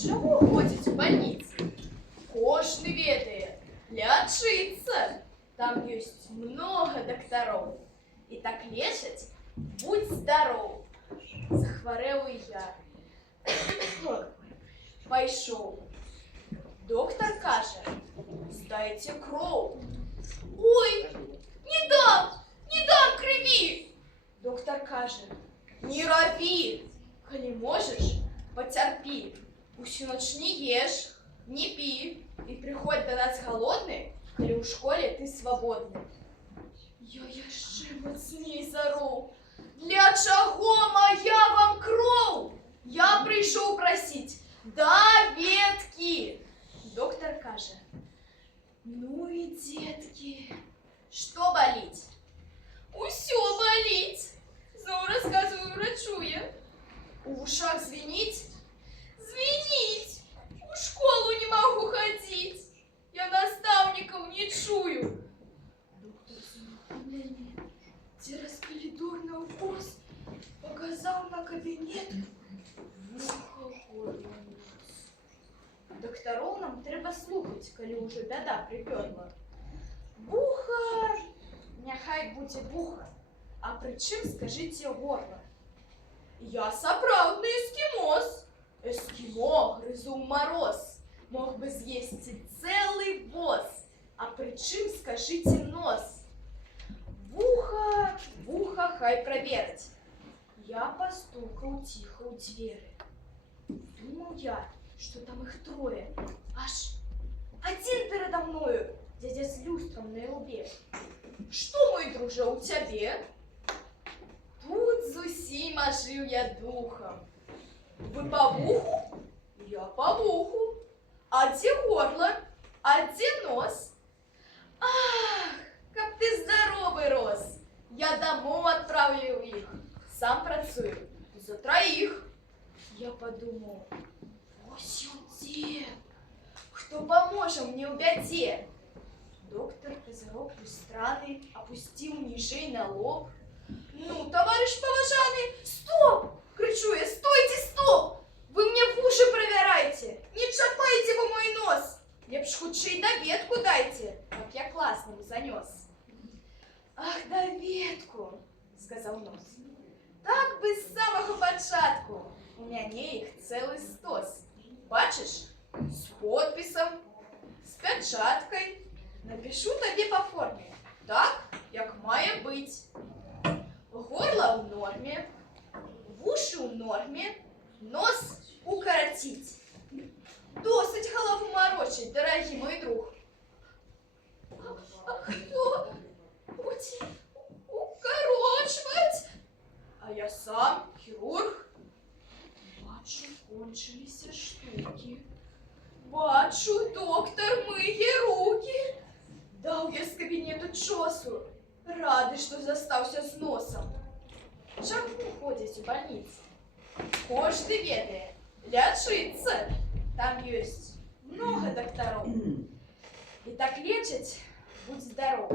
Чего ходить в больнице? Кожный ведает, лечиться. Там есть много докторов. И так лечать, будь здоров. Захворел и я. Пойшов. Доктор каже, здайте кров. Ой, не дам крови. Доктор каже, не рови. Коли можешь, потерпи. Усю ночь не ешь, не пи. И приходь до нас голодный, коли у школе ты свободный. Я яшчэ мацней зару. Для чаго моя вам кроў? Я пришел просить доведки. Доктор каже, ну и детки, что болеть? Усё болеть. Ну, рассказываю врачу я. В ушах звенить? Звенить. В школу не могу ходить. Я наставников не чую. Доктор знакомление через коридорный укос показал на кабинет вухо, горло, нос. Докторов нам треба слухать, коли уже беда приперла. Вуха, няхай будзе вуха. А при чим, скажіть, горло? Я сапраўдны эскімос. Эскімо грызу ў мороз. Мог бы з'есці цэлы воз. А при чим, скажите, нос? Вуха, хай проверить. Я постукал тихо у двери. Думал я, что там их трое. Аж один передо мною, дядя с люстром на лбе. Что, мой друже, у тебе? Тут зусім ожил я духом. Вы по вуху? Я по вуху. А где горло? А где нос? Ах, как ты здоровый рос. Я домой отправлю их. Сам працую за троих. Я подумал, ось он где? Кто поможет мне в беде? Доктор козырок странный опустил ниже на лоб. Ну, товарищ поважанный, стоп! Кричу я, стойте, стоп! Вы мне в уши проверяйте! Не чапайте вы мой нос! Лепш худший доведку дайте, как я классным занес. Ах, доведку, сказал нос. Так бы с самого початку. У мяне их целый стос. Бачишь? С подписом, с печаткой. Напишу тебе по форме. Так, як має быть. Горло в норме, в уши в норме, нос укоротить. Досыть голову морочить, дорогий мой друг. А кто будет укорочивать? А я сам хирург. Бачу, кончились штуки. Бачу, доктор мые руки. Дал я з кабінету чосу. Радий, що застався з носом. Чому ходять у больниці? Кожний ведає, лечиться. Там есть много докторов. И так лечить, будь здоров.